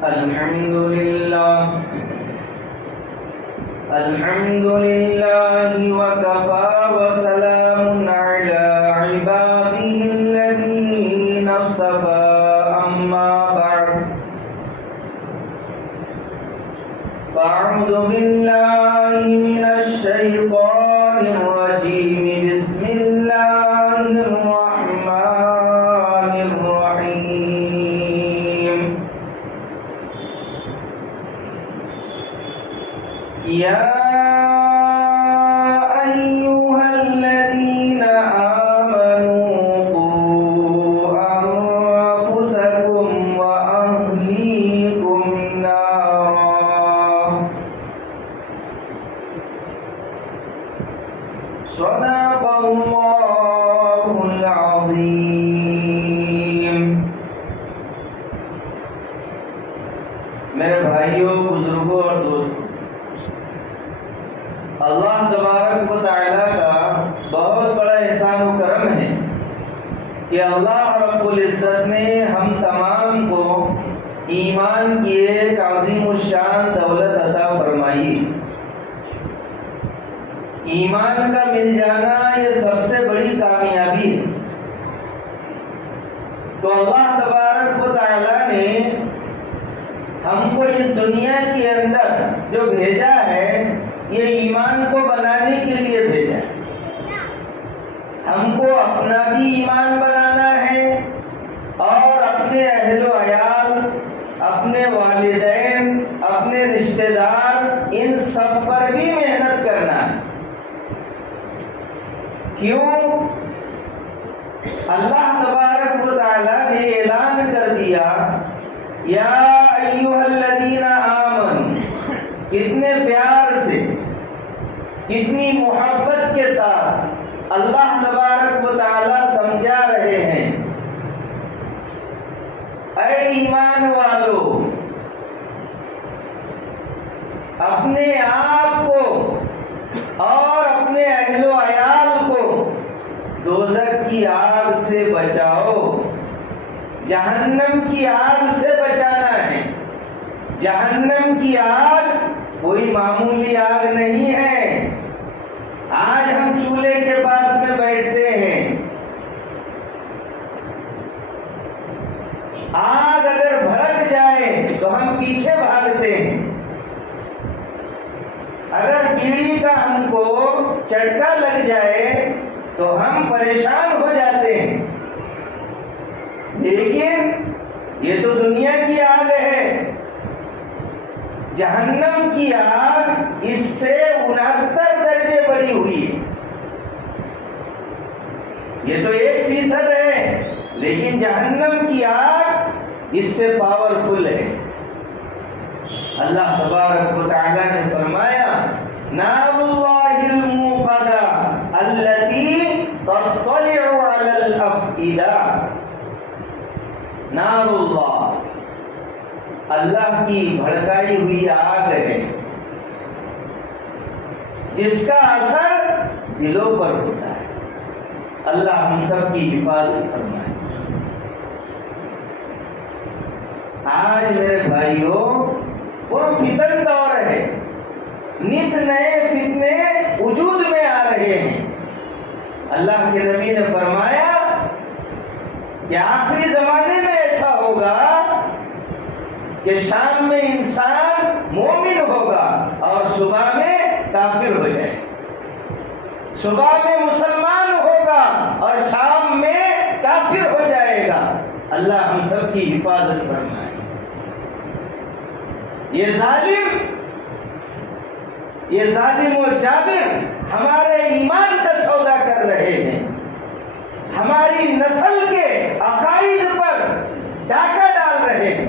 الحمد لله وكفى وسلام على عباده الذين اصطفى أما بعد فأعوذ بالله من الشيطان الرجيم بسم الله الرحمن الرحيم يا أيها الذين آمنوا قوا أنفسكم وأهليكم نارا صدق الله العظيم. میرے بھائیوں، بزرگوں اور دوستوں، اللہ تبارک و تعالیٰ کا بہت بڑا احسان و کرم ہے کہ اللہ رب العزت نے ہم تمام کو ایمان کی ایک عظیم الشان دولت عطا فرمائی. ایمان کا مل جانا یہ سب سے بڑی کامیابی ہے. تو اللہ تبارک و تعالیٰ نے ہم کو اس دنیا کے اندر جو بھیجا ہے یہ ایمان کو بنانے کے لیے بھیجا ہے. ہم کو اپنا بھی ایمان بنانا ہے اور اپنے اہل و عیال، اپنے والدین، اپنے رشتہ دار، ان سب پر بھی محنت کرنا ہے. کیوں؟ اللہ تبارک و تعالیٰ نے اعلان کر دیا یا ایھا الذین آمنوا، کتنے پیار سے، کتنی محبت کے ساتھ اللہ تبارک و تعالیٰ سمجھا رہے ہیں. اے ایمان والو، اپنے آپ کو اور اپنے اہل و عیال کو دوزخ کی آگ سے بچاؤ. جہنم کی آگ سے بچانا ہے. جہنم کی آگ کوئی معمولی آگ نہیں ہے. آج ہم چولہے کے پاس میں بیٹھتے ہیں، آگ اگر بھڑک جائے تو ہم پیچھے بھاگتے ہیں. اگر بیڑی کا ہم کو چٹکا لگ جائے تو ہم پریشان ہو جاتے ہیں. لیکن یہ تو دنیا کی آگ ہے. جہنم کی آگ اس سے 69 درجے بڑی ہوئی ہے. یہ تو 1% ہے، لیکن جہنم کی آگ اس سے پاورفل ہے. اللہ تبارک و تعالیٰ نے فرمایا نار اللہ الموقدہ التي تطلع على الافئدہ. نار اللہ کی بھڑکائی ہوئی آگ ہے جس کا اثر دلوں پر ہوتا ہے. اللہ ہم سب کی حفاظت فرمائے. آج میرے بھائیوں پرفتن دور ہے. نت نئے فتنے وجود میں آ رہے ہیں. اللہ کے نبی نے فرمایا کہ آخری زمانے میں ایسا ہوگا کہ شام میں انسان مومن ہوگا اور صبح میں کافر ہو جائے. صبح میں مسلمان ہوگا اور شام میں کافر ہو جائے گا. اللہ ہم سب کی حفاظت فرمائے. یہ ظالم و جابر ہمارے ایمان کا سودا کر رہے ہیں. ہماری نسل کے عقائد پر ڈاکہ ڈال رہے ہیں.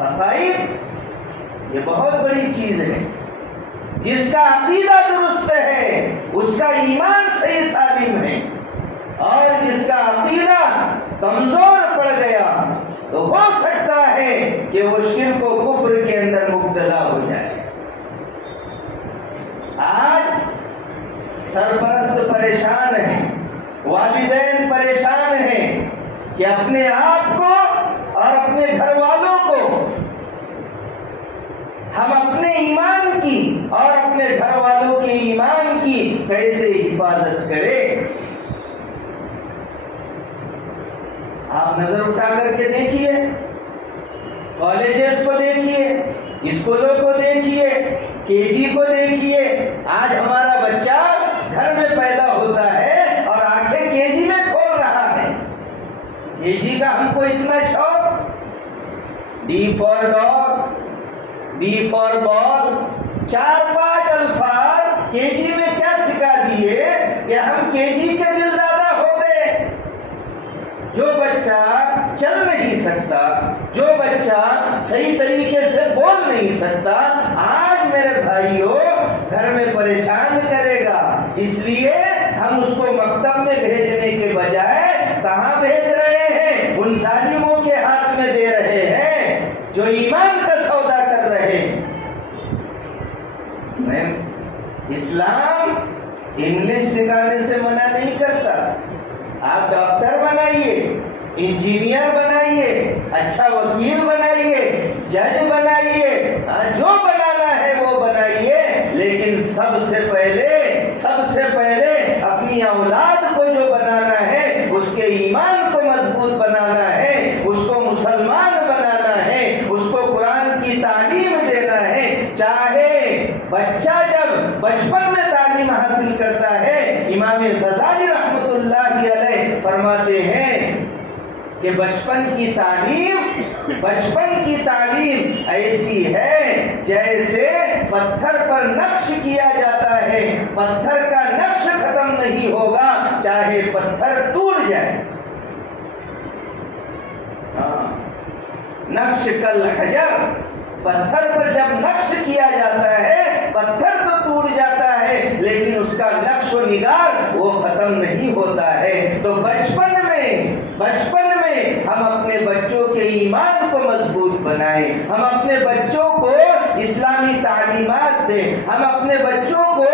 عقائد یہ بہت بڑی چیز ہے. جس کا عقیدہ درست ہے اس کا ایمان صحیح سالم ہے، اور جس کا عقیدہ کمزور پڑ گیا تو ہو سکتا ہے کہ وہ شرک و کفر کے اندر مبتلا ہو جائے. آج سرپرست پریشان ہیں، والدین پریشان ہیں کہ اپنے آپ کو اور اپنے گھر والوں کو ہم اپنے ایمان کی اور اپنے گھر والوں کے ایمان کی کیسے حفاظت کریں؟ آپ نظر اٹھا کر کے دیکھیے، کالجز کو دیکھیے، اسکولوں کو دیکھیے، KG کو دیکھیے۔ آج ہمارا بچہ گھر میں پیدا ہوتا ہے اور آنکھیں KG میں کھول رہا ہے۔ KG کا ہم کو اتنا شوق، D for dog, B for ball, 4-5 الفاظ KG میں کیا سکھا دیے کہ ہم KG کے دل دادا ہو گئے۔ جو بچہ چل نہیں سکتا، جو بچہ صحیح طریقے سے بول نہیں سکتا، آج میرے بھائیوں گھر میں پریشان کرے گا۔ اس لیے ہم اس کو مکتب میں بھیجنے کے بجائے کہاں بھیج رہے ہیں؟ ان ظالموں کے ہاتھ میں دے رہے ہیں جو ایمان کا سودا کر رہے ہیں۔ اسلام انگلش سکھانے سے منع نہیں کرتا۔ آپ ڈاکٹر بنائیے، انجینئر بنائیے، اچھا وکیل بنائیے، جج بنائیے، جو بنانا ہے وہ بنائیے، لیکن سب سے پہلے اپنی اولاد کو جو بنانا ہے اس کے ایمان کو مضبوط بنانا ہے، اس کو مسلمان بنانا ہے، اس کو قرآن کی تعلیم دینا ہے۔ چاہے بچہ جب بچپن میں تعلیم حاصل کرتا ہے، امام غزالی رحمۃ اللہ علیہ فرماتے ہیں کہ بچپن کی تعلیم ایسی ہے جیسے پتھر پر نقش کیا جاتا ہے، پتھر کا نقش ختم نہیں ہوگا چاہے پتھر ٹوٹ جائے۔ نقش کل حجر، پتھر پر جب نقش کیا جاتا ہے پتھر تو ٹوٹ جاتا ہے لیکن اس کا نقش و نگار وہ ختم نہیں ہوتا ہے۔ تو بچپن میں ہم اپنے بچوں کے ایمان کو مضبوط بنائیں، ہم اپنے بچوں کو اسلامی تعلیمات دیں، ہم اپنے بچوں کو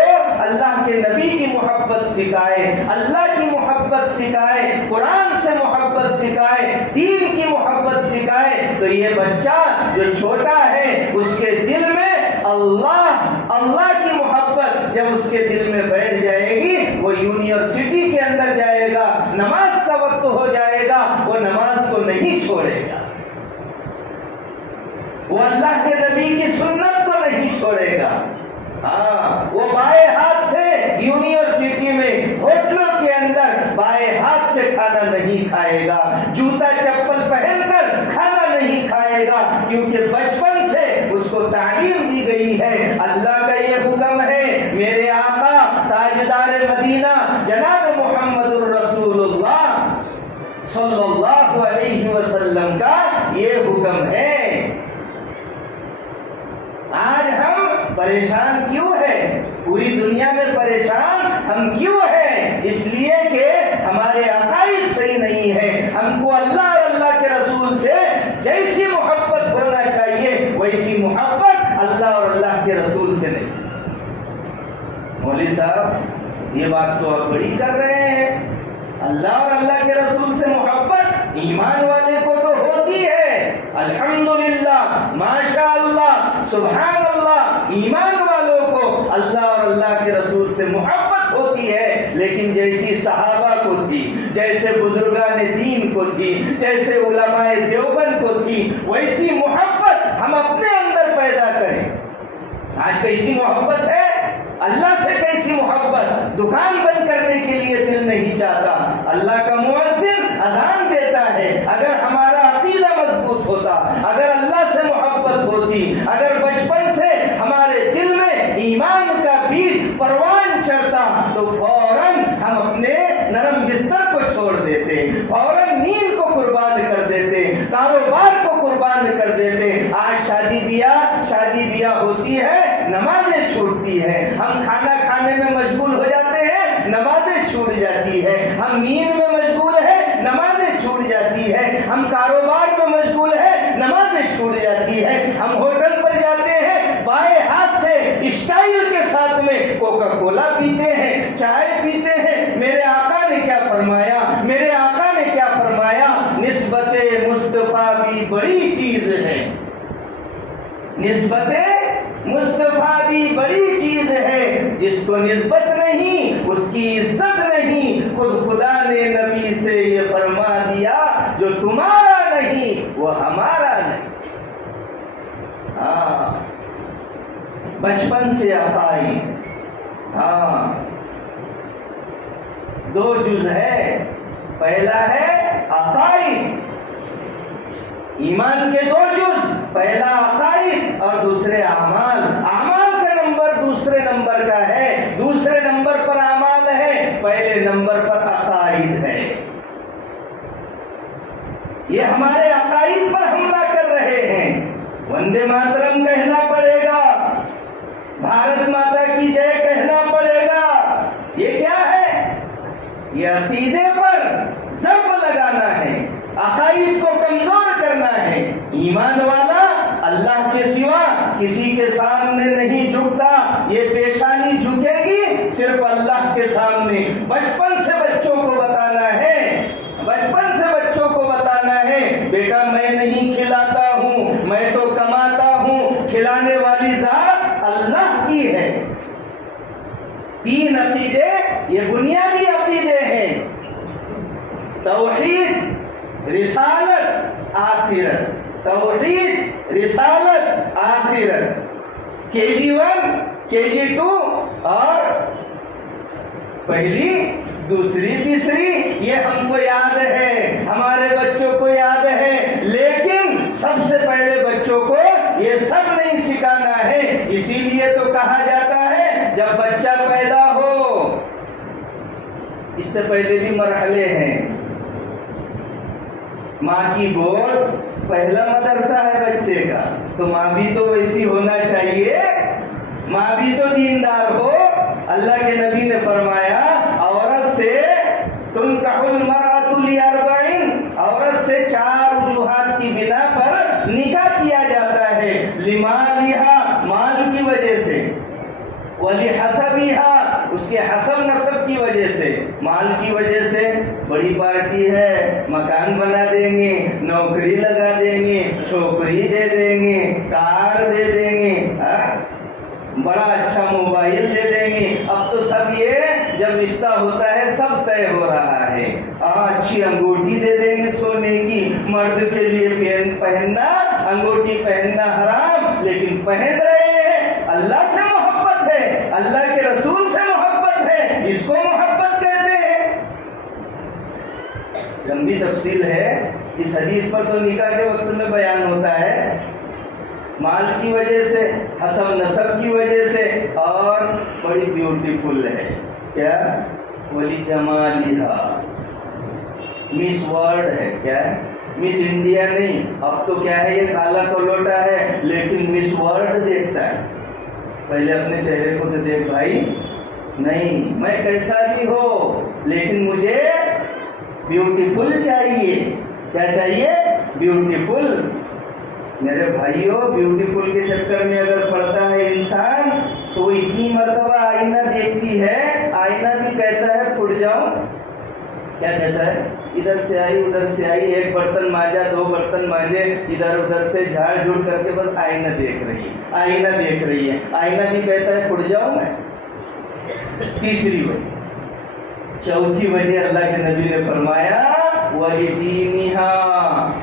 اللہ کے نبی کی محبت سکھائیں، اللہ کی محبت سکھائیں، قرآن سے محبت سکھائیں، دین کی محبت سکھائیں۔ تو یہ بچہ جو چھوٹا ہے اس کے دل میں اللہ کی محبت جب اس کے دل میں بیٹھ جائے گی، وہ یونیورسٹی کے اندر جائے گا، نماز کا وقت ہو جائے گا، وہ نماز کو نہیں چھوڑے گا، وہ اللہ کے نبی کی سنت کو نہیں چھوڑے گا۔ وہ بائیں ہاتھ سے یونیورسٹی میں ہوٹلوں کے اندر بائیں ہاتھ سے کھانا نہیں کھائے گا، جوتا چپل پہن کر کھانا نہیں کھائے گا، کیونکہ بچپن سے اس کو تعلیم دی گئی ہے۔ اللہ کا یہ حکم ہے، میرے آقا تاجدار مدینہ جناب محمد الرسول اللہ صلی اللہ علیہ وسلم کا یہ حکم ہے۔ آج ہم پریشان کیوں ہیں؟ پوری دنیا میں پریشان ہم کیوں ہیں؟ اس لیے کہ ہمارے عقائد صحیح نہیں ہیں۔ ہم کو اللہ اور اللہ کے رسول سے جیسی محبت ہونا چاہیے ویسی محبت اللہ اور اللہ کے رسول سے نہیں۔ مولوی صاحب یہ بات تو آپ بڑی کر رہے ہیں، اللہ اور اللہ کے رسول سے محبت ایمان والے کو تو ہوتی ہے، الحمدللہ، ماشاء اللہ، سبحان اللہ، ایمان والوں کو اللہ اور اللہ کے رسول سے محبت ہوتی ہے، لیکن جیسی صحابہ کو تھی، جیسے بزرگان دین کو تھی، جیسے علماء دیوبند کو تھی، ویسی محبت ہم اپنے اندر پیدا کریں۔ آج کیسی محبت ہے؟ اللہ سے کیسی محبت؟ دکان بند کرنے کے لیے دل نہیں چاہتا، اللہ کا مؤذن اذان دیتا ہے۔ اگر ہمارا عقیدہ مضبوط ہوتا، اگر اللہ سے محبت ہوتی، اگر بچپن سے ہمارے دل میں ایمان کا بیج پروان چڑھتا تو فوراً ہم اپنے نرم بستر کو چھوڑ دیتے، فوراً نیند کو قربان کر دیتے، کاروبار کو قربان کر دیتے۔ آج شادی بیاہ ہوتی ہے، نمازیں چھوٹتی ہے، ہم کھانا کھانے میں مشغول ہو جاتے ہیں، نمازیں چھوٹ جاتی ہے، ہم نیند میں مشغول ہے، نمازیں چھوٹ جاتی ہے، ہم کاروبار میں مشغول ہے، نمازیں چھوٹ جاتی ہے، ہم ہوٹل پر جاتے ہیں، بائیں ہاتھ سے اسٹائل کے ساتھ میں کوکا کولا پیتے ہیں، چائے پیتے ہیں۔ میرے آقا نے کیا فرمایا؟ میرے آقا نے کیا فرمایا؟ نسبت مصطفیٰ بھی بڑی چیز ہے، نسبت مصطفیٰ بھی بڑی چیز ہے، جس کو نسبت نہیں اس کی عزت نہیں۔ خود خدا نے نبی سے یہ فرما دیا، جو تمہارا نہیں وہ ہمارا نہیں۔ ہاں، بچپن سے عقائد، ہاں، 2 جز ہے۔ پہلا ہے عقائد، ایمان کے 2 جز، پہلا عقائد اور دوسرے اعمال۔ اعمال کا نمبر دوسرے نمبر کا ہے، دوسرے نمبر پر اعمال ہے، پہلے نمبر پر عقائد ہے۔ یہ ہمارے عقائد پر حملہ کر رہے ہیں۔ وندے ماترم کہنا پڑے گا، بھارت ماتا کی جے کہنا پڑے گا۔ یہ کیا ہے؟ یہ عقیدے پر ضرب لگانا ہے، عقائد کو کمزور کرنا ہے۔ ایمان والا اللہ کے سوا کسی کے سامنے نہیں جھکتا، یہ پیشانی جھکے گی صرف اللہ کے سامنے۔ بچپن سے بچوں کو بتانا ہے، بچپن سے بچوں کو بتانا ہے، بیٹا میں نہیں کھلاتا ہوں، میں تو کماتا ہوں، کھلانے والی ذات اللہ کی ہے۔ 3 عقیدے یہ بنیادی عقیدے ہیں، توحید، رسالت، آخرت۔ توحید، رسالت، آخرت۔ KG1، KG2 اور پہلی، دوسری، تیسری یہ ہم کو یاد ہے، ہمارے بچوں کو یاد ہے، لیکن سب سے پہلے بچوں کو یہ سب نہیں سکھانا ہے۔ اسی لیے تو کہا جاتا ہے جب بچہ پیدا ہو، اس سے پہلے بھی مرحلے ہیں۔ ماں کی گود پہلا مدرسہ ہے بچے کا، تو ماں بھی تو ویسی ہونا چاہیے، ماں بھی تو دیندار ہو۔ اللہ کے نبی نے فرمایا عورت سے تنکح المرأۃ لأربع، عورت سے 4 وجوہات کی بنا پر نکاح کیا جاتا ہے۔ لمالہا، مال کی وجہ سے، ولحسبہا، اس کے حسب نسب کی وجہ سے۔ مال کی وجہ سے بڑی پارٹی ہے، مکان بنا دیں گے، نوکری لگا دیں گے، چھوکری دے دیں گے، کار دے دیں گے، بڑا اچھا موبائل دے دیں گے۔ اب تو سب یہ جب رشتہ ہوتا ہے سب طے ہو رہا ہے۔ اچھی انگوٹھی دے دیں گے سونے کی، مرد کے لیے پہننا انگوٹھی پہننا حرام، لیکن پہن رہے ہیں۔ اللہ سے محبت ہے، اللہ کے رسول سے محبت ہے، اس کو محبت کہتے ہیں۔ لمبی تفصیل ہے، اس حدیث پر تو نکاح کے وقت میں بیان ہوتا ہے۔ مال کی وجہ سے، حسب نسب کی وجہ سے، اور بڑی بیوٹیفل ہے، کیا؟ ولی جمالہا، مس ورلڈ ہے، کیا ہے؟ مس انڈیا نہیں، اب تو کیا ہے یہ کالا کلوٹا ہے، لیکن مس ورلڈ دیکھتا ہے۔ پہلے اپنے چہرے کو تو دیکھ بھائی، نہیں میں کیسا بھی ہو لیکن مجھے بیوٹیفل چاہیے۔ کیا چاہیے؟ بیوٹیفل۔ میرے بھائیوں، بیوٹیفل کے چکر میں اگر پڑتا ہے انسان تو وہ اتنی مرتبہ آئینہ دیکھتی ہے، آئینہ بھی کہتا ہے پھٹ جاؤں، کیا کہتا ہے؟ ادھر سے آئی ادھر سے آئی، 1 برتن مانجا 2 برتن مانجے، ادھر ادھر سے جھاڑ جھوڑ کر کے بس آئینہ دیکھ رہی ہے، آئینہ دیکھ رہی ہے، آئینہ بھی کہتا ہے پھٹ جاؤں میں۔ تیسری وجہ، چوتھی وجہ اللہ کے نبی نے فرمایا وَلِدِينِهَا،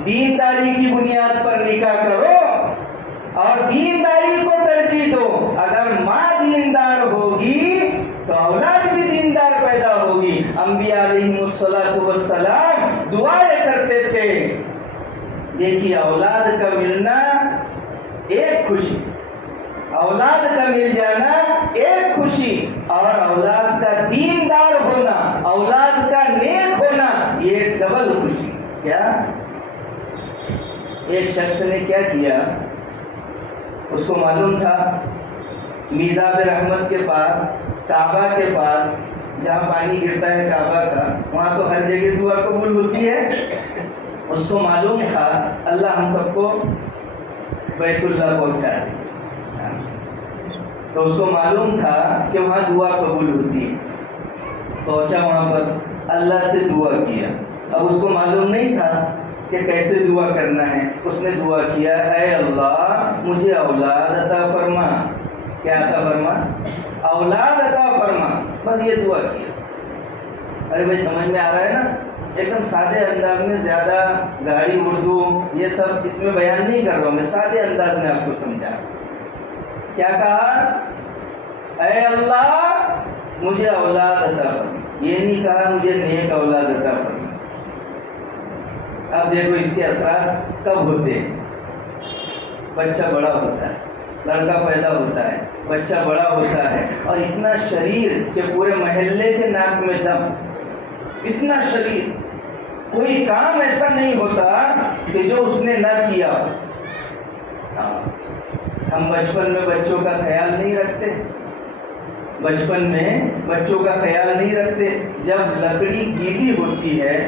دینداری کی بنیاد پر نکاح کرو اور دینداری کو ترجیح دو۔ اگر ماں دیندار ہوگی تو اولاد بھی دیندار پیدا ہوگی۔ انبیاء علیہ السلام دعائیں کرتے تھے۔ دیکھیے اولاد کا ملنا ایک خوشی، اولاد کا مل جانا ایک خوشی، اور اولاد کا دیندار ہونا، اولاد کا نیک ہونا، یہ ڈبل خوشی۔ کیا؟ ایک شخص نے کیا کیا، اس کو معلوم تھا میزاب رحمت کے پاس، کعبہ کے پاس جہاں پانی گرتا ہے کعبہ کا، وہاں تو ہر جگہ دعا قبول ہوتی ہے۔ اس کو معلوم تھا اللہ ہم سب کو بیت اللہ پہنچا دے، تو اس کو معلوم تھا کہ وہاں دعا قبول ہوتی ہے۔ پہنچا وہاں پر، اللہ سے دعا کیا۔ اب اس کو معلوم نہیں تھا کہ کیسے دعا کرنا ہے. اس نے دعا کیا اے اللہ مجھے اولاد عطا فرما. کیا عطا فرما؟ اولاد عطا فرما. بس یہ دعا کیا. ارے بھائی سمجھ میں آ رہا ہے نا؟ ایک دم سادے انداز میں، زیادہ گاڑی اردو یہ سب اس میں بیان نہیں کر رہا ہوں، میں سادے انداز میں آپ کو سمجھا. کیا کہا؟ اے اللہ مجھے اولاد عطا فرما. یہ نہیں کہا مجھے نیک اولاد عطا فرما. اب دیکھو اس کے اثرات کب ہوتے ہیں. بچہ بڑا ہوتا ہے، لڑکا پیدا ہوتا ہے، بچہ بڑا ہوتا ہے اور اتنا شریر کہ پورے محلے کے ناک میں دم. اتنا شریر، کوئی کام ایسا نہیں ہوتا کہ جو اس نے نہ کیا. ہم بچپن میں بچوں کا خیال نہیں رکھتے، بچپن میں بچوں کا خیال نہیں رکھتے. جب لکڑی گیلی ہوتی ہے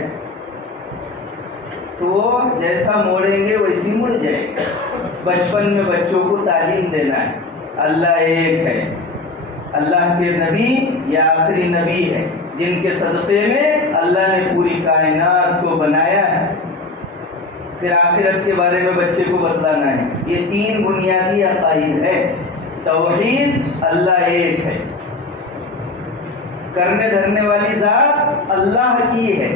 تو وہ جیسا موڑیں گے ویسی مڑ جائے گا. بچپن میں بچوں کو تعلیم دینا ہے اللہ ایک ہے، اللہ کے نبی یا آخری نبی ہے جن کے صدقے میں اللہ نے پوری کائنات کو بنایا ہے. پھر آخرت کے بارے میں بچے کو بتلانا ہے. یہ 3 بنیادی عقائد ہے. توحید، اللہ ایک ہے، کرنے دھرنے والی ذات اللہ کی ہے،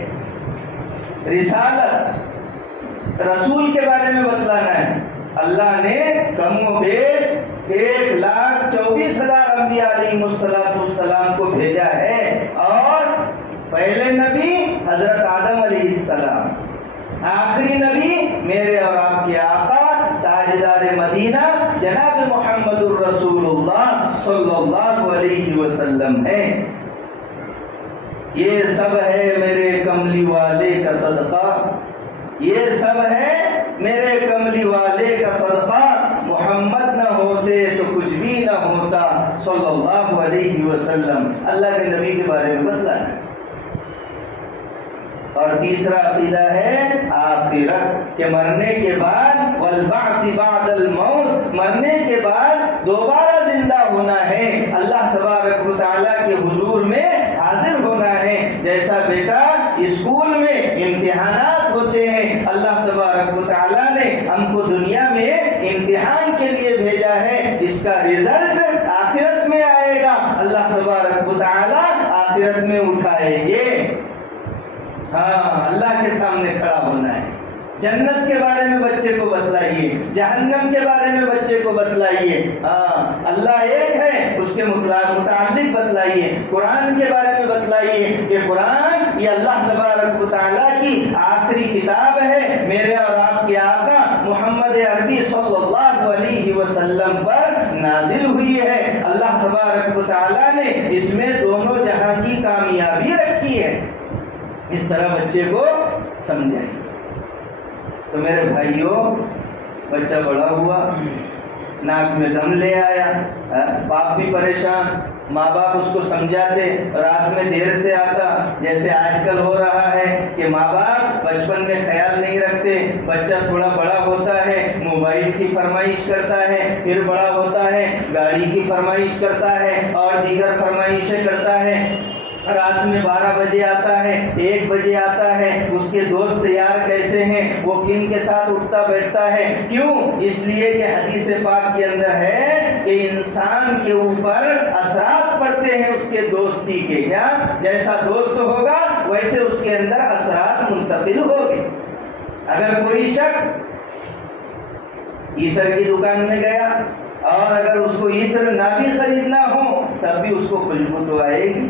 رسالت، رسول کے بارے میں بتلانا ہے. اللہ نے کم و بیش 1,24,000 انبیاء علیہ السلام کو بھیجا ہے، اور پہلے نبی حضرت آدم علیہ السلام، آخری نبی میرے اور آپ کے آقا تاجدار مدینہ جناب محمد الرسول اللہ صلی اللہ علیہ وسلم ہے. یہ سب ہے میرے کملی والے کا صدقہ، یہ سب ہے میرے کملی والے کا صدقہ. محمد نہ ہوتے تو کچھ بھی نہ ہوتا صلی اللہ علیہ وسلم. اللہ کے نبی کے بارے میں بتلانا. اور تیسرا عقیدہ ہے آخرت، کہ مرنے کے بعد والبعث بعد الموت، مرنے کے بعد دوبارہ زندہ ہونا ہے، اللہ تبارک و تعالیٰ کے حضور میں حاضر ہونا ہے. جیسا بیٹا اسکول میں امتحانات ہوتے ہیں، اللہ تبارک و تعالیٰ نے ہم کو دنیا میں امتحان کے لیے بھیجا ہے. اس کا رزلٹ آخرت میں آئے گا، اللہ تبارک و تعالیٰ آخرت میں اٹھائیں گے. ہاں، اللہ کے سامنے کھڑا ہونا ہے. جنت کے بارے میں بچے کو بتلائیے، جہنم کے بارے میں بچے کو بتلائیے. ہاں، اللہ ایک ہے اس کے متعلق بتلائیے. قرآن کے بارے میں بتلائیے کہ قرآن یہ اللہ تبارک و تعالیٰ کی آخری کتاب ہے، میرے اور آپ کے آقا محمد عربی صلی اللہ علیہ وسلم پر نازل ہوئی ہے. اللہ تبارک و تعالیٰ نے اس میں دونوں جہاں کی کامیابی رکھی ہے. اس طرح بچے کو سمجھائیں. تو میرے بھائیوں، بچہ بڑا ہوا، ناک میں دم لے آیا، باپ بھی پریشان، ماں باپ اس کو سمجھاتے، رات میں دیر سے آتا. جیسے آج کل ہو رہا ہے کہ ماں باپ بچپن میں خیال نہیں رکھتے. بچہ تھوڑا بڑا ہوتا ہے موبائل کی فرمائش کرتا ہے، پھر بڑا ہوتا ہے گاڑی کی فرمائش کرتا ہے اور دیگر فرمائشیں کرتا ہے. رات میں 12 بجے آتا ہے، 1 بجے آتا ہے. اس کے دوست یار کیسے ہیں، وہ کن کے ساتھ اٹھتا بیٹھتا ہے. کیوں؟ اس لیے کہ حدیث پاک کے اندر ہے کہ انسان کے اوپر اثرات پڑتے ہیں اس کے دوستی کے. کیا؟ جیسا دوست ہوگا ویسے اس کے اندر اثرات منتقل ہوگے. اگر کوئی شخص عطر کی دکان میں گیا اور اگر اس کو عطر نہ بھی خریدنا ہو تب بھی اس کو خوشبو تو آئے گی.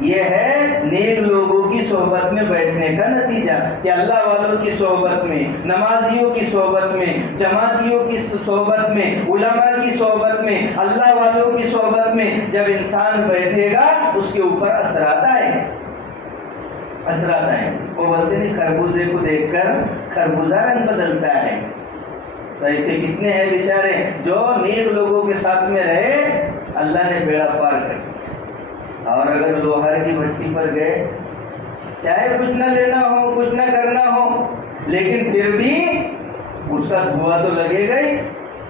یہ ہے نیک لوگوں کی صحبت میں بیٹھنے کا نتیجہ، کہ اللہ والوں کی صحبت میں، نمازیوں کی صحبت میں، جماعتیوں کی صحبت میں، علماء کی صحبت میں، اللہ والوں کی صحبت میں جب انسان بیٹھے گا اس کے اوپر اثرات آئے. اثرات آئے. وہ بولتے ہیں خربوزے کو دیکھ کر خربوزہ رنگ بدلتا ہے. تو ایسے کتنے ہیں بیچارے جو نیک لوگوں کے ساتھ میں رہے، اللہ نے بیڑا پار کر دیا. اور اگر لوہار کی بھٹی پر گئے، چاہے کچھ نہ لینا ہو، کچھ نہ کرنا ہو، لیکن پھر بھی اس کا دھواں تو لگے گا ہی.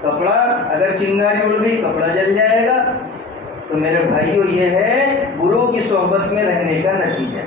کپڑا اگر چنگاری اڑ گئی کپڑا جل جائے گا. تو میرے بھائیوں، یہ ہے گرو کی صحبت میں رہنے کا نتیجہ.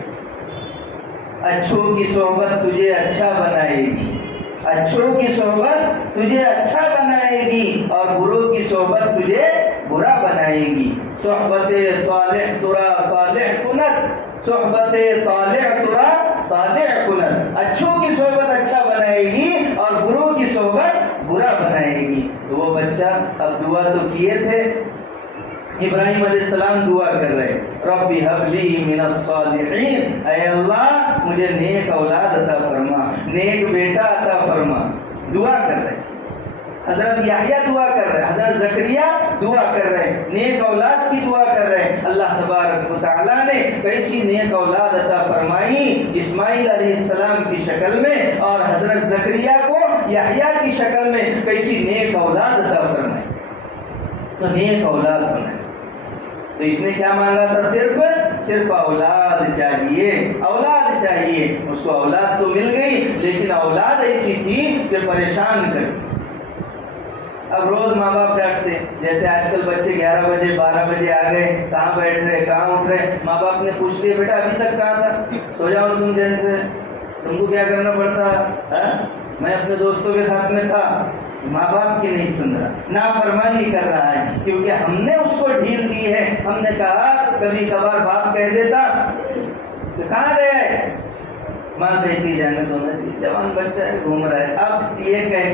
اچھوں کی صحبت تجھے اچھا بنائے گی، اچھوں کی صحبت تجھے اچھا بنائے گی اور بروں کی صحبت تجھے برا بنائے گی۔ صحبت صالح ترا صالح کنت، صحبت طالع ترا طالع کنت۔ اچھوں کی صحبت اچھا بنائے گی اور بروں کی صحبت برا بنائے گی۔ تو وہ بچہ اب دعا تو کیے تھے، ابراہیم علیہ السلام دعا کر رہے، رب هب لی من الصالحین، اے اللہ مجھے نیک اولاد عطا فرما، نیک بیٹا عطا فرما، دعا کر رہے۔ حضرت یحییٰ دعا کر رہے، حضرت زکریا دعا کر رہے، نیک اولاد کی دعا کر رہے۔ اللہ تبارک و تعالیٰ نے کیسی نیک اولاد عطا فرمائی، اسماعیل علیہ السلام کی شکل میں، اور حضرت زکریا کو یحییٰ کی شکل میں کیسی نیک اولاد عطا فرمائی۔ تو نیک اولاد ہونا، تو اس نے کیا مانگا تھا؟ صرف اولاد چاہیے، اولاد چاہیے۔ اس کو اولاد تو مل گئی، لیکن اولاد ایسی تھی کہ پریشان کر۔ اب روز ماں باپ ڈانٹتے، جیسے آج کل بچے 11 بجے 12 بجے آ گئے، کہاں بیٹھ رہے، کہاں اٹھ رہے، ماں باپ نے پوچھ لیا بیٹا ابھی تک کہاں تھا، سو جاؤ نا تم چین سے، تم کو کیا کرنا پڑتا ہے؟ میں اپنے دوستوں کے ساتھ میں تھا۔ ماں باپ کی نہیں سن رہا، نافرمانی کر رہا ہے، کیونکہ ہم نے اس کو ڈھیل دی ہے۔ ہم نے کہا کبھی کبھار باپ کہہ دیتا کہ کہاں گیا ہے، ماں کہتی جانے دو نا جی، جوان بچہ ہے گھوم رہا ہے۔ اب یہ کہہ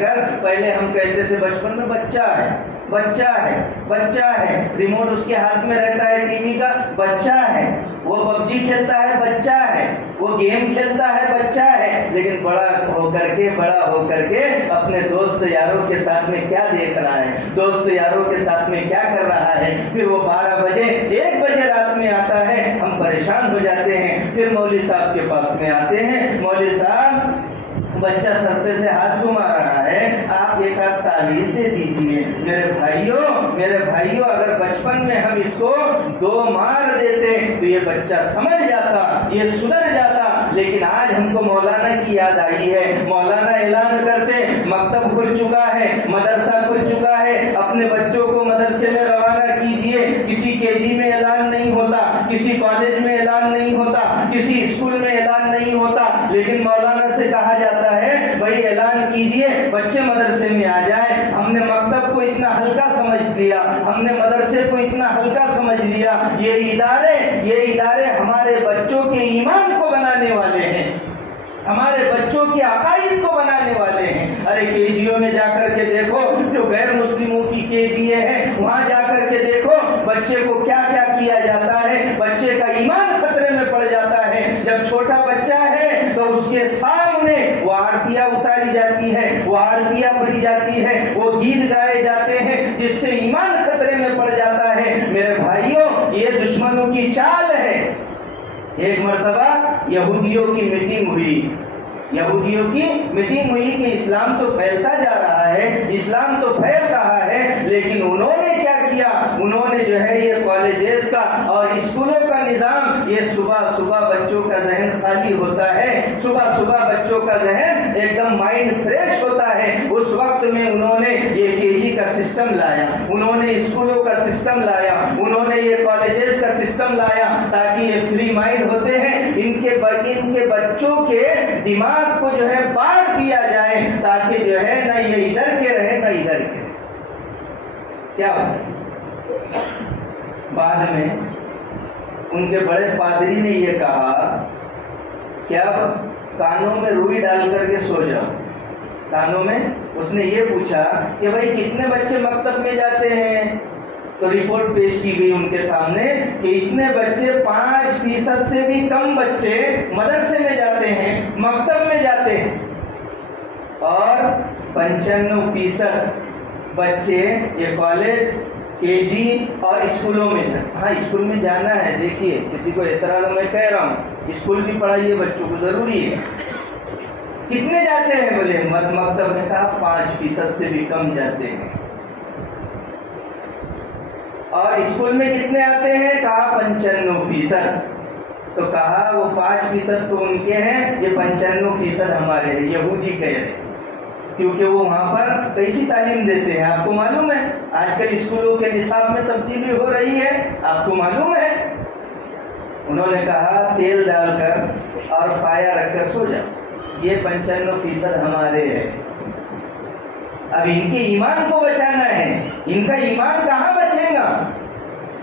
کر پہلے ہم کہتے تھے بچپن میں بچہ ہے، بچہ ہے، بچہ ہے، ریموٹ اس کے ہاتھ میں رہتا ہے ٹی وی کا، بچہ ہے، وہ پب جی کھیلتا ہے، بچہ ہے، وہ گیم کھیلتا ہے، بچہ ہے۔ لیکن بڑا ہو کر کے اپنے دوست یاروں کے ساتھ میں کیا دیکھ رہا ہے، دوست یاروں کے ساتھ میں کیا کر رہا ہے، پھر وہ 12 بجے 1 بجے رات میں آتا ہے، ہم پریشان ہو جاتے ہیں، پھر مولوی صاحب کے پاس میں آتے ہیں، مولوی صاحب بچہ سر پہ سے ہاتھ گھما رہا ہے، آپ ایک آدھ تعویذ دے دیجئے۔ میرے بھائیوں اگر بچپن میں ہم اس کو 2 مار دیتے تو یہ بچہ سمجھ جاتا، یہ سدھر جاتا۔ لیکن آج ہم کو مولانا کی یاد آئی ہے، مولانا اعلان کرتے مکتب کھل چکا ہے، مدرسہ کھل چکا ہے، اپنے بچوں کو مدرسے میں روانہ کیجئے۔ کسی KG میں اعلان نہیں ہوتا، کسی کالج میں اعلان نہیں ہوتا، کسی اسکول میں اعلان نہیں ہوتا، لیکن مولانا سے کہا جاتا ہے بھائی اعلان کیجئے بچے مدرسے میں آ جائیں۔ ہم نے مکتب کو اتنا ہلکا سمجھ لیا، ہم نے مدرسے کو اتنا ہلکا سمجھ لیا۔ یہ ادارے ہمارے بچوں کے ایمان کو بنانے والے ہیں، ہمارے بچوں کے عقائد کو بنانے والے ہیں۔ ارے KGO میں جا کر کے دیکھو، جو غیر مسلموں کی KGA ہے، وہاں جا کر کے دیکھو بچے کو کیا کیا کیا جاتا ہے، بچے کا ایمان خطرے میں پڑ جاتا ہے۔ جب چھوٹا بچہ ہے تو اس کے سامنے وہ آرتیاں اتاری جاتی ہے، وہ آرتیاں پڑھی جاتی ہے، وہ گیت گائے جاتے ہیں، جس سے ایمان خطرے میں پڑ جاتا ہے۔ میرے بھائیوں یہ دشمنوں کی چال ہے۔ ایک مرتبہ یہودیوں کی میٹنگ ہوئی کہ اسلام تو پھیلتا جا رہا ہے، اسلام تو پھیل رہا ہے، لیکن انہوں نے کیا کیا، انہوں نے جو ہے یہ کالجز کا اور اسکولوں کا نظام، یہ صبح بچوں کا ذہن خالی ہوتا ہے، صبح بچوں کا ذہن ایک دم مائنڈ فریش ہوتا ہے۔ اس وقت میں انہوں نے یہ KG کا سسٹم لایا، انہوں نے اسکولوں کا سسٹم لایا، انہوں نے یہ کالجز کا سسٹم لایا، تاکہ یہ فری مائنڈ ہوتے ہیں، ان کے بچوں کے دماغ کو جو ہے بانٹ دیا جائے، تاکہ جو ہے نہ یہ ادھر کے رہے نہ ادھر کے۔ کیا ہوتا ہے بعد میں ان کے بڑے پادری نے یہ کہا کہ اب کانوں میں روئی ڈال کر کے سو جاؤ، کانوں میں۔ اس نے یہ پوچھا کہ بھائی کتنے بچے مکتب میں جاتے ہیں، تو رپورٹ پیش کی گئی ان کے سامنے کہ اتنے بچے 5% سے بھی کم بچے مدرسے میں جاتے ہیں، مکتب میں جاتے ہیں، اور 95% بچے یہ کالج KG اور اسکولوں میں جاتے۔ ہاں اسکول میں جانا ہے، دیکھیے کسی کو اعتراض میں کہہ رہا ہوں، اسکول بھی پڑھائیے بچوں کو، ضروری ہے۔ کتنے جاتے ہیں بولے مکتب میں، کہا 5% سے بھی کم جاتے ہیں۔ اور اسکول میں کتنے آتے ہیں، کہا 95%۔ تو کہا وہ 5% تو ان کے ہیں، یہ 95% ہمارے ہیں، یہودی کہہ رہے، کیونکہ وہ وہاں پر کیسی تعلیم دیتے ہیں آپ کو معلوم ہے۔ آج کل اسکولوں کے نصاب میں تبدیلی ہو رہی ہے، آپ کو معلوم ہے۔ انہوں نے کہا تیل ڈال کر اور پایا رکھ کر سو جاؤ، یہ 95% ہمارے ہے۔ اب ان کے ایمان کو بچانا ہے، ان کا ایمان کہاں بچے گا؟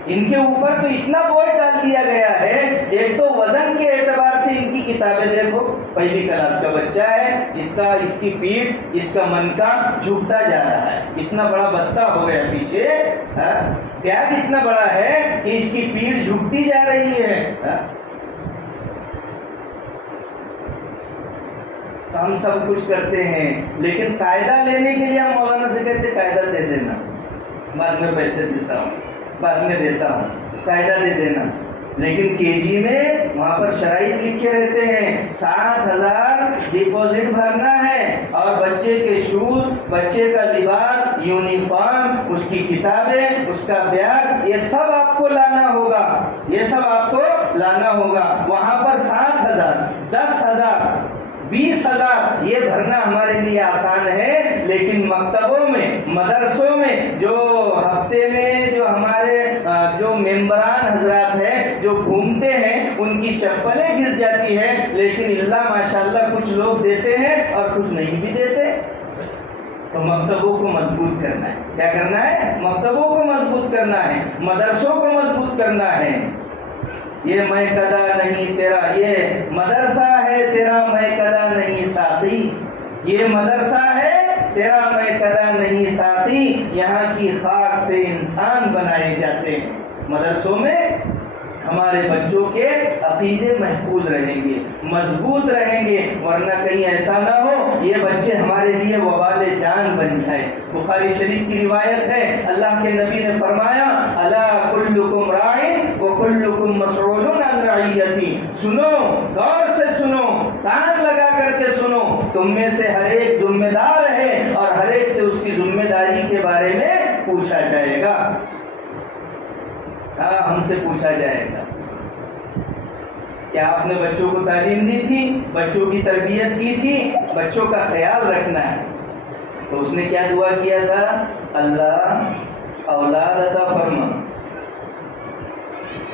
ان کے اوپر تو اتنا بوجھ ڈال دیا گیا ہے۔ ایک تو وزن کے اعتبار سے ان کی کتابیں دیکھو، پہلی کلاس کا بچہ ہے، اس کی پیٹھ، اس کا منکا جھکتا جا رہا ہے، اتنا بڑا بستہ ہو گیا پیچھے، پیاز اتنا بڑا ہے کہ اس کی پیٹھ جھکتی جا رہی ہے۔ تو ہم سب کچھ کرتے ہیں، لیکن قاعدہ لینے کے لیے ہم مولانا سے کہتے قاعدہ دے دینا، بعد میں پیسے دیتا ہوں، بعد میں دیتا ہوں، قاعدہ دے دینا۔ لیکن کے جی میں وہاں پر شرائط لکھے رہتے ہیں 7,000 ڈپازٹ بھرنا ہے، اور بچے کے شوز، بچے کا لباس، یونیفارم، اس کی کتابیں، اس کا بیگ، یہ سب آپ کو لانا ہوگا، یہ سب آپ کو لانا ہوگا۔ وہاں پر 7,000، 10,000، 20,000 یہ بھرنا ہمارے لیے آسان ہے، لیکن مکتبوں میں، مدرسوں میں جو ہفتے میں جو ہمارے جو ممبران حضرات ہیں جو گھومتے ہیں، ان کی چپلیں گھس جاتی ہیں، لیکن اللہ ماشاءاللہ کچھ لوگ دیتے ہیں اور کچھ نہیں بھی دیتے۔ تو مکتبوں کو مضبوط کرنا ہے، کیا کرنا ہے؟ مکتبوں کو مضبوط کرنا ہے، مدرسوں کو مضبوط کرنا ہے۔ یہ میں کدا نہیں تیرا، یہ مدرسہ ہے تیرا میں کدا نہیں ساتھی، یہ مدرسہ ہے تیرا میں کدا نہیں ساتھی، یہاں کی خاک سے انسان بنائے جاتے ہیں۔ مدرسوں میں ہمارے بچوں کے عقیدے محفوظ رہیں گے، مضبوط رہیں گے، ورنہ کہیں ایسا نہ ہو یہ بچے ہمارے لیے وبال جان بن جائے۔ بخاری شریف کی روایت ہے، اللہ کے نبی نے فرمایا الا کلکم راع وکلکم مسئول عن رعیتی، سنو، غور سے سنو، کان لگا کر کے سنو، تم میں سے ہر ایک ذمہ دار ہے اور ہر ایک سے اس کی ذمہ داری کے بارے میں پوچھا جائے گا۔ ہم سے پوچھا جائے گا کیا آپ نے بچوں کو تعلیم دی تھی، بچوں کی تربیت کی تھی، بچوں کا خیال رکھنا ہے۔ تو اس نے کیا دعا کیا تھا؟ اللہ اولاد عطا فرما۔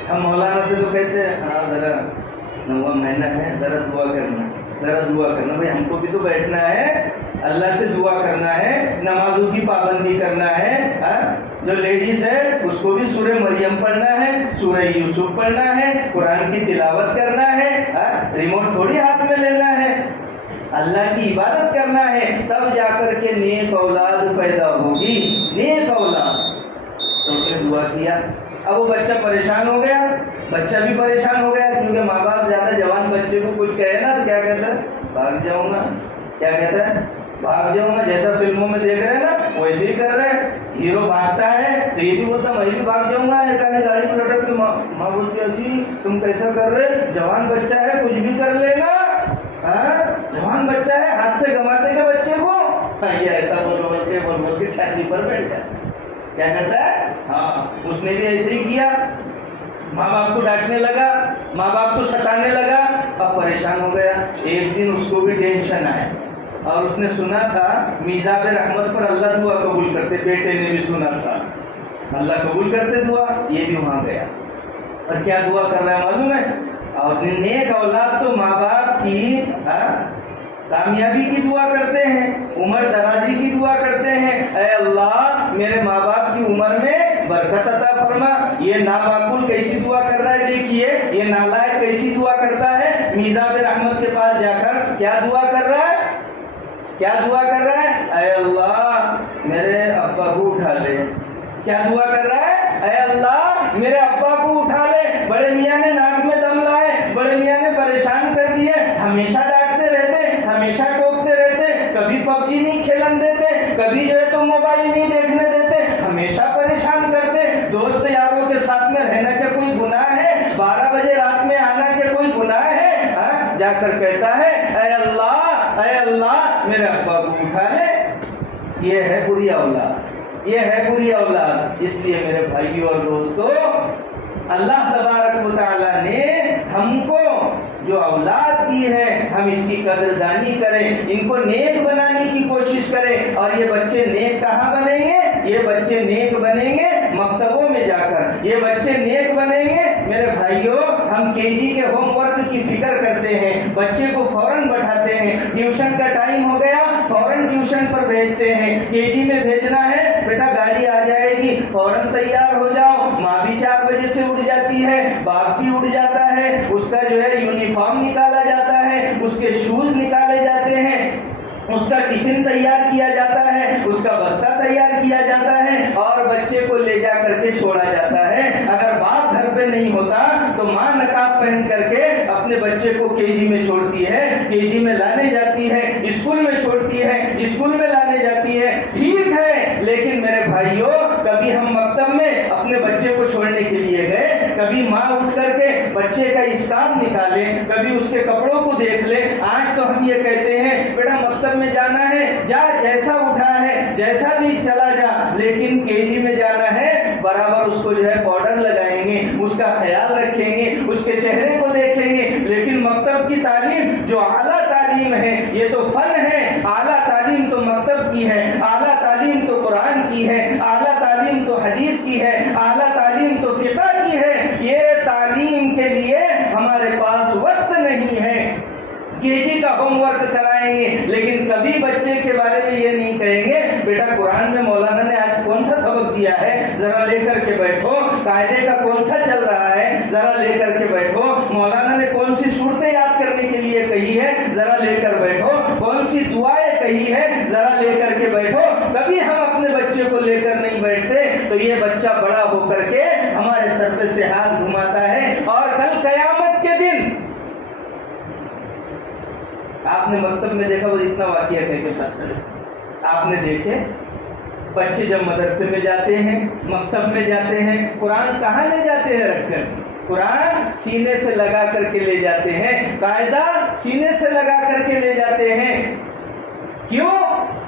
ہم مولانا سے تو کہتے ہیں ہاں ذرا 9واں مہینہ ہے، ذرا دعا کرنا، ذرا دعا کرنا۔ بھائی ہم کو بھی تو بیٹھنا ہے، اللہ سے دعا کرنا ہے، نمازوں کی پابندی کرنا ہے۔ جو لیڈیز ہے اس کو بھی سورہ مریم پڑھنا ہے، سورہ یوسف پڑھنا ہے، قرآن کی تلاوت کرنا ہے، ریموٹ تھوڑی ہاتھ میں لینا ہے، اللہ کی عبادت کرنا ہے، تب جا کر کے نیک اولاد پیدا ہوگی، نیک اولاد۔ تو اس نے دعا کیا، اب وہ بچہ پریشان ہو گیا، بچہ بھی پریشان ہو گیا، کیونکہ ماں باپ زیادہ جوان بچے کو کچھ کہے نا تو کیا کہتا ہے؟ بھاگ جاؤں گا۔ کیا کہتا ہے؟ بھاگ جاؤں گا۔ جیسا فلموں میں دیکھ رہے ہیں نا ویسے ہی کر رہے ہیں، ہیرو بھاگتا ہے تو یہ بھی بولتا میں بھی بھاگ جاؤں گا، گاڑی میں لٹک کے ماں بولتی ہے جی تم کیسا کر رہے، جوان بچہ ہے کچھ بھی کر لے گا، جوان بچہ ہے، ہاتھ سے گھماتے گا بچے کو، یہ ایسا بول کے چھاتی پر بیٹھ جاتا ہے۔ کیا کرتا ہے؟ ہاں اس نے بھی ایسے ہی کیا، ماں باپ کو ڈانٹنے لگا، ماں باپ کو ستانے لگا، اب پریشان ہو گیا۔ ایک دن اس کو بھی ٹینشن آیا اور اس نے سنا تھا میزاب رحمت پر اللہ دعا قبول کرتے، بیٹے نے بھی سنا تھا اللہ قبول کرتے دعا، یہ بھی وہاں گیا اور کیا دعا کر رہا ہے معلوم ہے؟ اور نیک اولاد تو ماں باپ کی کامیابی کی دعا کرتے ہیں، عمر درازی کی دعا کرتے ہیں، اے اللہ میرے ماں باپ کی عمر میں برکت عطا فرما۔ یہ نامعقول کیسی دعا کر رہا ہے، دیکھیے یہ نالائق کیسی دعا کرتا ہے، میزاب رحمت کے پاس جا کر کیا دعا کر رہا ہے؟ کیا دعا کر رہا ہے؟ اے اللہ میرے ابا کو اٹھا لے۔ کیا دعا کر رہا ہے؟ اے اللہ میرے ابا کو اٹھا لے، بڑے میاں نے ناک میں دم لائے، بڑے میاں نے پریشان کر دیے، ہمیشہ ڈانٹتے رہتے، ہمیشہ ٹوکتے رہتے، کبھی پب جی نہیں کھیلن دیتے، کبھی جو ہے تو موبائل نہیں دیکھنے دیتے، ہمیشہ پریشان کرتے، دوست یاروں کے ساتھ میں رہنا کے کوئی گناہ ہے، 12 بجے رات میں آنا کے کوئی گناہ ہے؟ جا کر کہتا ہے اے اللہ میرے ابا کو اٹھا لے۔ یہ ہے بری اولاد، یہ ہے بری اولاد۔ اس لیے میرے بھائیوں اور دوستو، اللہ تبارک و تعالیٰ نے ہم کو جو اولاد دی ہے ہم اس کی قدردانی کریں، ان کو نیک بنانے کی کوشش کریں، اور یہ بچے نیک کہاں بنیں گے؟ یہ بچے نیک بنیں گے مکتبوں میں جا کر، یہ بچے نیک بنیں گے۔ میرے بھائیوں، ہم KG کے ہوم ورک کی فکر کرتے ہیں، بچے کو فوراً بٹھاتے ہیں، ٹیوشن کا ٹائم ہو گیا فوراً ٹیوشن پر بھیجتے ہیں، KG میں بھیجنا ہے بیٹا گاڑی آ جائے گی فوراً تیار ہو جاؤ۔ ماں بھی 4 بجے سے اٹھ جاتی ہے، باپ بھی اٹھ جاتا ہے، اس کا جو ہے یونیفارم نکالا جاتا ہے، اس کے شوز نکالے جاتے ہیں، اس کا ٹفن تیار کیا جاتا ہے، اس کا بستہ تیار کیا جاتا ہے اور بچے کو لے جا کر کے چھوڑا جاتا ہے۔ اگر باپ گھر پہ نہیں ہوتا تو ماں نقاب پہن کر کے اپنے بچے کو KG میں چھوڑتی ہے، KG میں لانے جاتی ہے، اسکول میں چھوڑتی ہے، اسکول میں لانے جاتی ہے۔ ٹھیک ہے، لیکن میرے بھائیوں، کبھی ہم مکتب میں اپنے بچے کو چھوڑنے کے لیے گئے، کبھی ماں اٹھ کر کے بچے کا اسکارف نکالے، کبھی اس کے کپڑوں کو دیکھ لے۔ آج تو ہم یہ کہتے ہیں بیٹا مکتب میں جانا ہے، جا، جیسا اٹھا ہے جیسا بھی چلا جا، لیکن KG میں جانا ہے برابر اس کو جو ہے پاؤڈر لگائیں گے، اس کا خیال رکھیں گے، اس کے چہرے کو دیکھیں گے۔ لیکن مکتب کی تعلیم جو اعلیٰ تعلیم ہے، یہ تو فن ہے، اعلیٰ تعلیم تو مکتب کی ہے، اعلیٰ تعلیم تو قرآن کی ہے، اعلیٰ تعلیم تو حدیث کی ہے، اعلیٰ تعلیم تو فقہ کی ہے۔ یہ تعلیم کے لیے ہمارے پاس وقت نہیں ہے۔ KG کا ہوم ورک کرائیں گے، لیکن کبھی بچے کے بارے میں یہ نہیں کہیں گے بیٹا قرآن میں مولانا نے آج کون سا سبق دیا ہے، ذرا لے کر کے بیٹھو، قاعدے کا کون سا چل رہا ہے، ذرا لے کر کے بیٹھو، مولانا نے کون سی صورتیں یاد کرنے کے لیے کہی ہے، ذرا لے کر بیٹھو، کون سی دعائیں کہی ہے، ذرا لے کر کے بیٹھو۔ کبھی ہم اپنے بچے کو لے کر نہیں بیٹھتے تو یہ بچہ بڑا ہو کر کے ہمارے سر پہ سے ہاتھ گھماتا ہے، اور کل قیامت کے دن آپ نے مکتب میں دیکھا، وہ اتنا واقعہ کہہ کے ساتھ آپ نے دیکھے بچے جب مدرسے میں جاتے ہیں، مکتب میں جاتے ہیں، قرآن کہاں لے جاتے ہیں رکھ کر؟ قرآن سینے سے لگا کر کے لے جاتے ہیں، قاعدہ سینے سے لگا کر کے لے جاتے ہیں۔ کیوں؟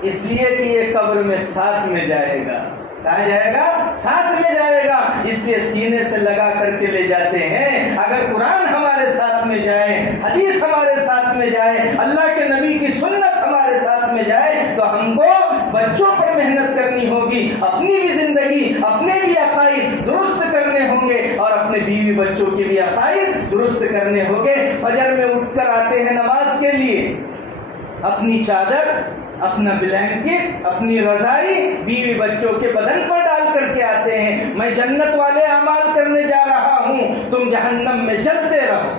اس لیے کہ یہ قبر میں ساتھ میں جائے گا۔ کہاں جائے گا؟ ساتھ میں جائے گا، اس لیے سینے سے لگا کر کے لے جاتے ہیں۔ اگر قرآن ہمارے ساتھ میں جائے، حدیث ہمارے ساتھ میں جائے، اللہ کے نبی کی سنت ہمارے ساتھ میں جائے، تو ہم کو بچوں پر محنت کرنی ہوگی، اپنی بھی زندگی، اپنے بھی عقائد درست کرنے ہوں گے، اور اپنے بیوی بچوں کے بھی عقائد درست کرنے ہوں گے۔ فجر میں اٹھ کر آتے ہیں نماز کے لیے، اپنی چادر، اپنا بلینکٹ، اپنی رضائی بیوی بچوں کے بدن پر ڈال کر کے آتے ہیں۔ میں جنت والے اعمال کرنے جا رہا ہوں، تم جہنم میں جلتے رہو۔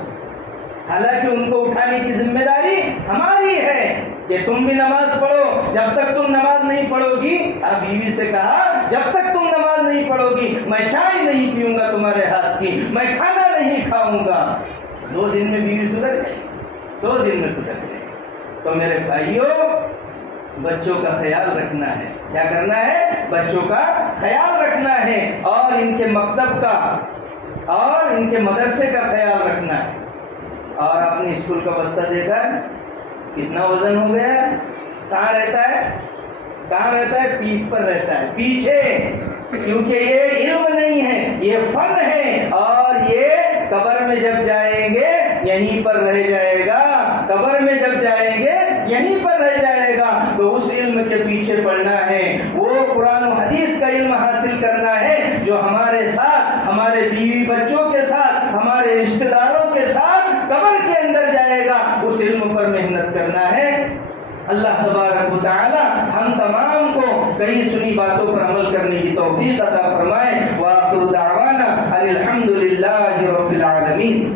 حالانکہ ان کو اٹھانے کی ذمہ داری ہماری ہے کہ تم بھی نماز پڑھو۔ جب تک تم نماز نہیں پڑھو گی، بیوی سے کہا جب تک تم نماز نہیں پڑھو گی میں چائے نہیں پیوں گا تمہارے ہاتھ کی، میں کھانا نہیں کھاؤں گا۔ 2 دن میں بیوی سدھر گئی، 2 دن میں سدھر گئی۔ تو میرے بھائیوں، بچوں کا خیال رکھنا ہے۔ کیا کرنا ہے؟ بچوں کا خیال رکھنا ہے، اور ان کے مکتب کا اور ان کے مدرسے کا خیال رکھنا ہے۔ اور آپ نے اسکول کا بستہ دیکھا ہے کتنا وزن ہو گیا ہے؟ کہاں رہتا ہے؟ کہاں رہتا ہے؟ پیٹھ پر رہتا ہے، پیچھے، کیونکہ یہ علم نہیں ہے، یہ فن ہے، اور یہ قبر میں جب جائیں گے یہیں پر رہ جائے گا۔ قبر میں جب جائیں گے یہیں پر رہ جائے گا۔ تو اس علم کے پیچھے پڑنا ہے، وہ قرآن و حدیث کا علم حاصل کرنا ہے جو ہمارے ساتھ، ہمارے بیوی بچوں کے ساتھ، ہمارے رشتہ داروں کے ساتھ قبر کے اندر جائے گا۔ اس علم پر محنت کرنا ہے۔ اللہ تبارک و تعالی ہم تمام کو کئی سنی باتوں پر عمل کرنے کی توفیق عطا فرمائے۔ وآخر دعوانا ان الحمد للہ رب العالمین۔